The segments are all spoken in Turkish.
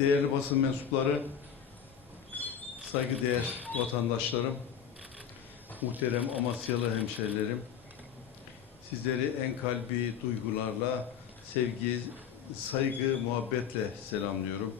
Değerli basın mensupları, saygıdeğer vatandaşlarım, muhterem Amasyalı hemşerilerim, sizleri en kalbi duygularla, sevgi, saygı, muhabbetle selamlıyorum.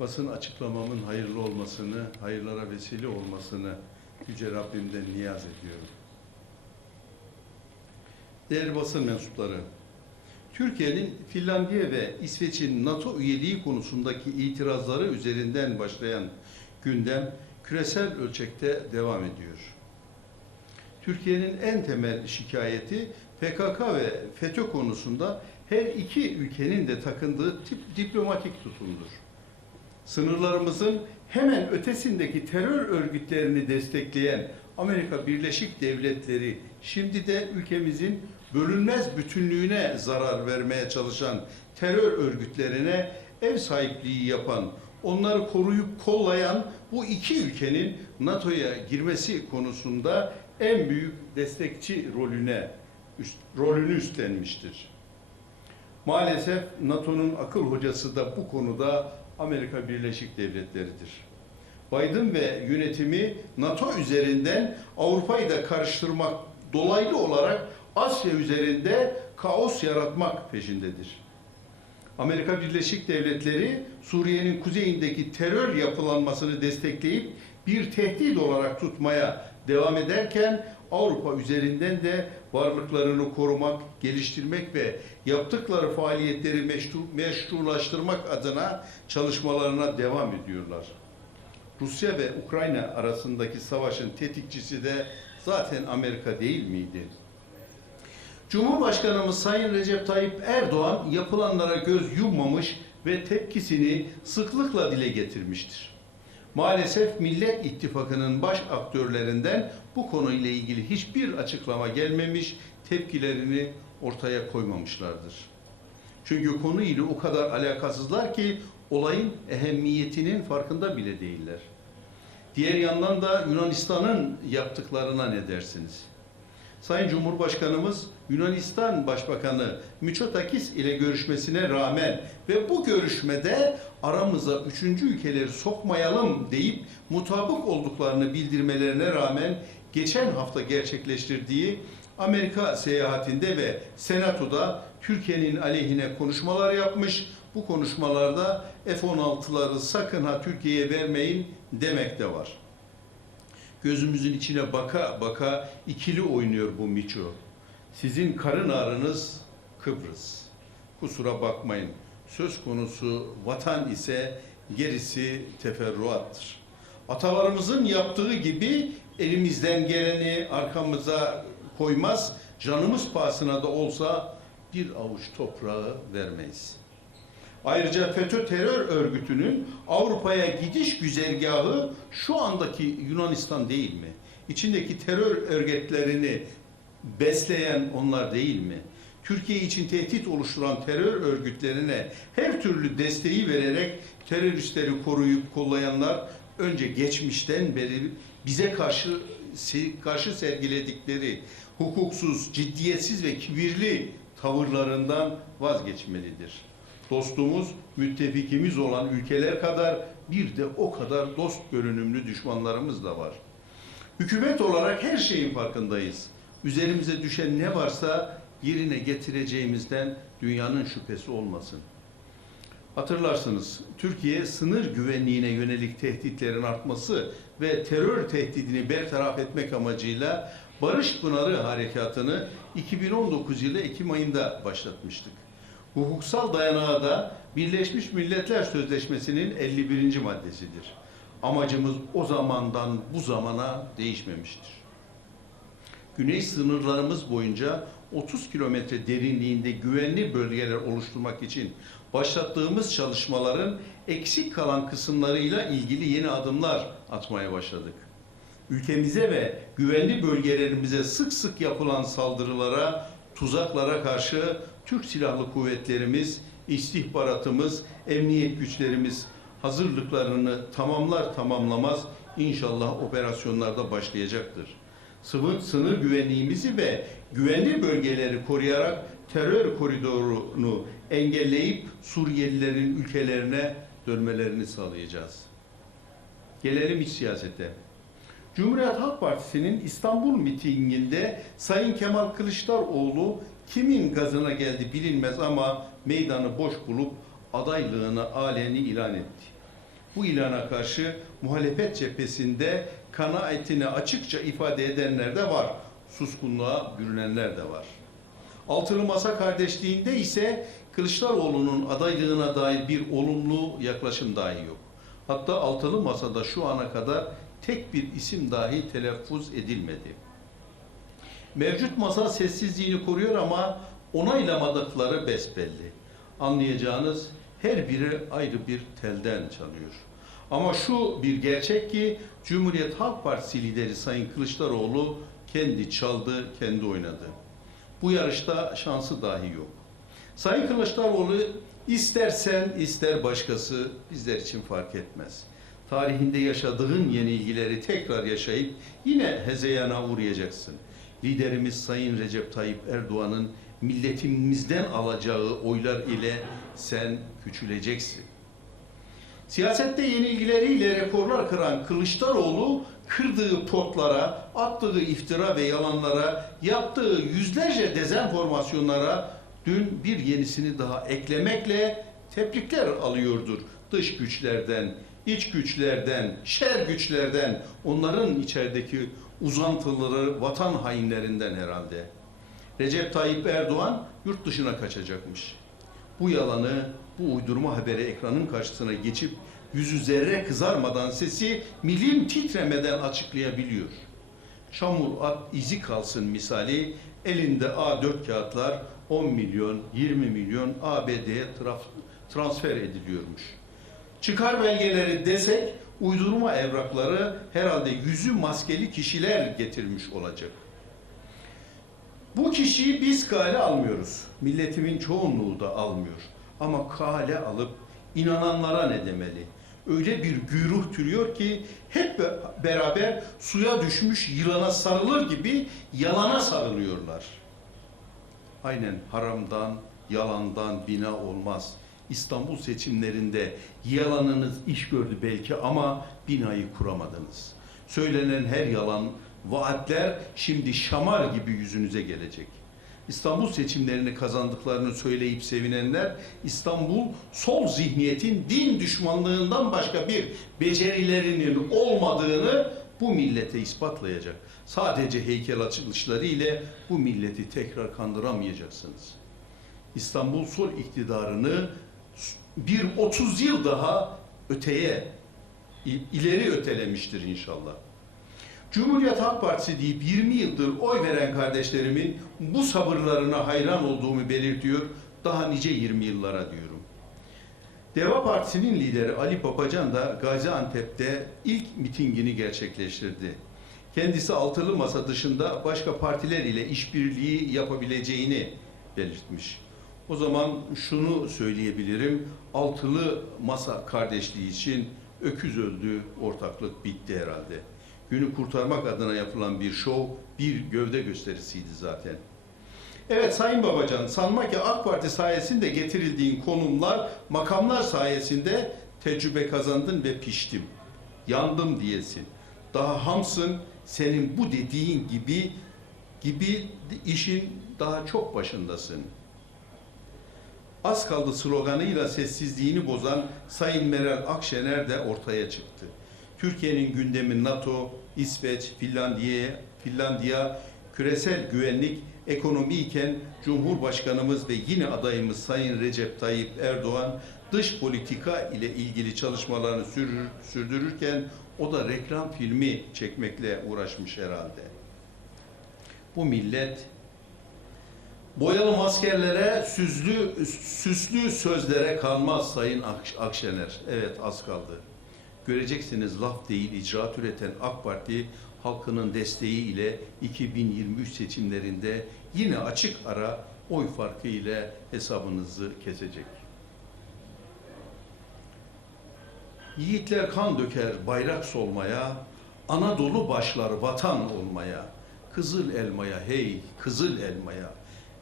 Basın açıklamamın hayırlı olmasını, hayırlara vesile olmasını Yüce Rabbimden niyaz ediyorum. Değerli basın mensupları, Türkiye'nin Finlandiya ve İsveç'in NATO üyeliği konusundaki itirazları üzerinden başlayan gündem küresel ölçekte devam ediyor. Türkiye'nin en temel şikayeti PKK ve FETÖ konusunda her iki ülkenin de takındığı tip diplomatik tutumdur. Sınırlarımızın hemen ötesindeki terör örgütlerini destekleyen Amerika Birleşik Devletleri şimdi de ülkemizin bölünmez bütünlüğüne zarar vermeye çalışan terör örgütlerine ev sahipliği yapan, onları koruyup kollayan bu iki ülkenin NATO'ya girmesi konusunda en büyük destekçi rolüne üst- rolünü üstlenmiştir. Maalesef NATO'nun akıl hocası da bu konuda Amerika Birleşik Devletleri'dir. Biden ve yönetimi NATO üzerinden Avrupa'yı da karıştırmak dolaylı olarak Asya üzerinde kaos yaratmak peşindedir. Amerika Birleşik Devletleri Suriye'nin kuzeyindeki terör yapılanmasını destekleyip bir tehdit olarak tutmaya devam ederken Avrupa üzerinden de varlıklarını korumak, geliştirmek ve yaptıkları faaliyetleri meşru, meşrulaştırmak adına çalışmalarına devam ediyorlar. Rusya ve Ukrayna arasındaki savaşın tetikçisi de zaten Amerika değil miydi? Cumhurbaşkanımız Sayın Recep Tayyip Erdoğan yapılanlara göz yummamış ve tepkisini sıklıkla dile getirmiştir. Maalesef Millet İttifakı'nın baş aktörlerinden bu konuyla ilgili hiçbir açıklama gelmemiş, tepkilerini ortaya koymamışlardır. Çünkü konu ile o kadar alakasızlar ki olayın ehemmiyetinin farkında bile değiller. Diğer yandan da Yunanistan'ın yaptıklarına ne dersiniz? Sayın Cumhurbaşkanımız Yunanistan Başbakanı Mitsotakis ile görüşmesine rağmen ve bu görüşmede aramıza üçüncü ülkeleri sokmayalım deyip mutabık olduklarını bildirmelerine rağmen geçen hafta gerçekleştirdiği Amerika seyahatinde ve Senato'da Türkiye'nin aleyhine konuşmalar yapmış. Bu konuşmalarda F-16'ları sakın ha Türkiye'ye vermeyin demek de var. Gözümüzün içine baka baka ikili oynuyor bu Miço. Sizin karın ağrınız Kıbrıs. Kusura bakmayın. Söz konusu vatan ise gerisi teferruattır. Atalarımızın yaptığı gibi elimizden geleni arkamıza koymaz, canımız pahasına da olsa bir avuç toprağı vermeyiz. Ayrıca FETÖ terör örgütünün Avrupa'ya gidiş güzergahı şu andaki Yunanistan değil mi? İçindeki terör örgütlerini besleyen onlar değil mi? Türkiye için tehdit oluşturan terör örgütlerine her türlü desteği vererek teröristleri koruyup kollayanlar önce geçmişten beri bize karşı karşı sergiledikleri hukuksuz, ciddiyetsiz ve kibirli tavırlarından vazgeçmelidir. Dostumuz, müttefikimiz olan ülkeler kadar bir de o kadar dost görünümlü düşmanlarımız da var. Hükümet olarak her şeyin farkındayız. Üzerimize düşen ne varsa yerine getireceğimizden dünyanın şüphesi olmasın. Hatırlarsınız, Türkiye sınır güvenliğine yönelik tehditlerin artması ve terör tehdidini bertaraf etmek amacıyla Barış Pınarı Harekatı'nı 2019 yılı Ekim ayında başlatmıştık. Hukuksal dayanağı da Birleşmiş Milletler Sözleşmesi'nin 51. maddesidir. Amacımız o zamandan bu zamana değişmemiştir. Güney sınırlarımız boyunca 30 kilometre derinliğinde güvenli bölgeler oluşturmak için başlattığımız çalışmaların eksik kalan kısımlarıyla ilgili yeni adımlar atmaya başladık. Ülkemize ve güvenli bölgelerimize sık sık yapılan saldırılara, tuzaklara karşı Türk Silahlı Kuvvetlerimiz, istihbaratımız, emniyet güçlerimiz hazırlıklarını tamamlar tamamlamaz inşallah operasyonlarda başlayacaktır. Sıvı sınır güvenliğimizi ve güvenli bölgeleri koruyarak terör koridorunu engelleyip Suriyelilerin ülkelerine dönmelerini sağlayacağız. Gelelim iç siyasete. Cumhuriyet Halk Partisi'nin İstanbul mitinginde Sayın Kemal Kılıçdaroğlu kimin gazına geldi bilinmez ama meydanı boş bulup adaylığını aleni ilan etti. Bu ilana karşı muhalefet cephesinde kanaatini açıkça ifade edenler de var. Suskunluğa bürünenler de var. Altılı Masa kardeşliğinde ise Kılıçdaroğlu'nun adaylığına dair bir olumlu yaklaşım dahi yok. Hatta Altılı Masa'da şu ana kadar tek bir isim dahi telaffuz edilmedi. Mevcut masa sessizliğini koruyor ama onaylamadıkları besbelli. Anlayacağınız her biri ayrı bir telden çalıyor. Ama şu bir gerçek ki Cumhuriyet Halk Partisi lideri Sayın Kılıçdaroğlu kendi çaldı, kendi oynadı. Bu yarışta şansı dahi yok. Sayın Kılıçdaroğlu istersen ister başkası bizler için fark etmez. Tarihinde yaşadığın yenilgileri tekrar yaşayıp yine hezeyana uğrayacaksın. Liderimiz Sayın Recep Tayyip Erdoğan'ın milletimizden alacağı oylar ile sen küçüleceksin. Siyasette yenilgileriyle rekorlar kıran Kılıçdaroğlu kırdığı potlara, attığı iftira ve yalanlara, yaptığı yüzlerce dezenformasyonlara dün bir yenisini daha eklemekle tebrikler alıyordur. Dış güçlerden, iç güçlerden, şer güçlerden, onların içerideki uzantıları vatan hainlerinden herhalde. Recep Tayyip Erdoğan yurt dışına kaçacakmış. Bu yalanı, bu uydurma haberi ekranın karşısına geçip yüzü zerre kızarmadan sesi milim titremeden açıklayabiliyor. Çamur at izi kalsın misali elinde A4 kağıtlar 10 milyon 20 milyon ABD'ye transfer ediliyormuş. Çıkar belgeleri desek uydurma evrakları herhalde yüzü maskeli kişiler getirmiş olacak. Bu kişiyi biz kale almıyoruz. Milletimin çoğunluğu da almıyor. Ama kale alıp inananlara ne demeli? Öyle bir güruh türüyor ki hep be- beraber suya düşmüş yılana sarılır gibi yalana sarılıyorlar. Aynen haramdan, yalandan bina olmaz. İstanbul seçimlerinde yalanınız iş gördü belki ama binayı kuramadınız. Söylenen her yalan, vaatler şimdi şamar gibi yüzünüze gelecek. İstanbul seçimlerini kazandıklarını söyleyip sevinenler İstanbul sol zihniyetin din düşmanlığından başka bir becerilerinin olmadığını bu millete ispatlayacak. Sadece heykel açılışları ile bu milleti tekrar kandıramayacaksınız. İstanbul sol iktidarını bir 30 yıl daha öteye, ileri ötelemiştir inşallah. Cumhuriyet Halk Partisi deyip 20 yıldır oy veren kardeşlerimin bu sabırlarına hayran olduğumu belirtiyor. Daha nice 20 yıllara diyorum. Deva Partisi'nin lideri Ali Babacan da Gaziantep'te ilk mitingini gerçekleştirdi. Kendisi altılı masa dışında başka partiler ile işbirliği yapabileceğini belirtmiş. O zaman şunu söyleyebilirim. Altılı masa kardeşliği için öküz öldü, ortaklık bitti herhalde. Günü kurtarmak adına yapılan bir şov, bir gövde gösterisiydi zaten. Evet Sayın Babacan, sanma ki AK Parti sayesinde getirildiğin konumlar, makamlar sayesinde tecrübe kazandın ve piştim. Yandım diyesin. Daha hamsın, senin bu dediğin gibi gibi işin daha çok başındasın. Az kaldı sloganıyla sessizliğini bozan Sayın Meral Akşener de ortaya çıktı. Türkiye'nin gündemi NATO, İsveç, Finlandiya, Finlandiya küresel güvenlik, ekonomi iken Cumhurbaşkanımız ve yine adayımız Sayın Recep Tayyip Erdoğan dış politika ile ilgili çalışmalarını sürür- sürdürürken o da reklam filmi çekmekle uğraşmış herhalde. Bu millet Boyalı maskerlere, süzlü, süslü sözlere kalmaz Sayın Ak- Akşener. Evet az kaldı. Göreceksiniz laf değil icraat üreten AK Parti halkının desteği ile 2023 seçimlerinde yine açık ara oy farkı ile hesabınızı kesecek. Yiğitler kan döker bayrak solmaya, Anadolu başlar vatan olmaya, Kızıl elmaya hey kızıl elmaya,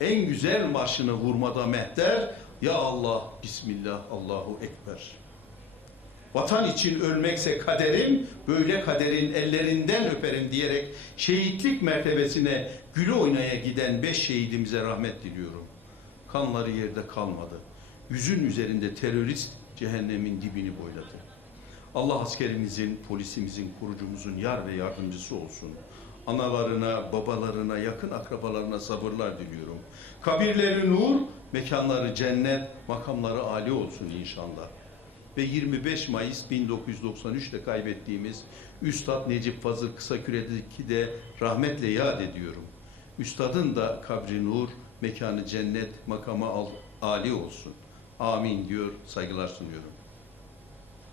en güzel marşını vurmada mehter, Ya Allah, Bismillah, Allahu Ekber. Vatan için ölmekse kaderim, böyle kaderin ellerinden öperim diyerek şehitlik mertebesine gülü oynaya giden beş şehidimize rahmet diliyorum. Kanları yerde kalmadı. Yüzün üzerinde terörist cehennemin dibini boyladı. Allah askerimizin, polisimizin, kurucumuzun yar ve yardımcısı olsun. Analarına, babalarına, yakın akrabalarına sabırlar diliyorum. Kabirleri nur, mekanları cennet, makamları âli olsun inşallah. Ve 25 Mayıs 1993'te kaybettiğimiz Üstad Necip Fazıl Kısaküre'deki de rahmetle yad ediyorum. Üstadın da kabri nur, mekanı cennet, makamı âli olsun. Amin diyor, saygılar sunuyorum.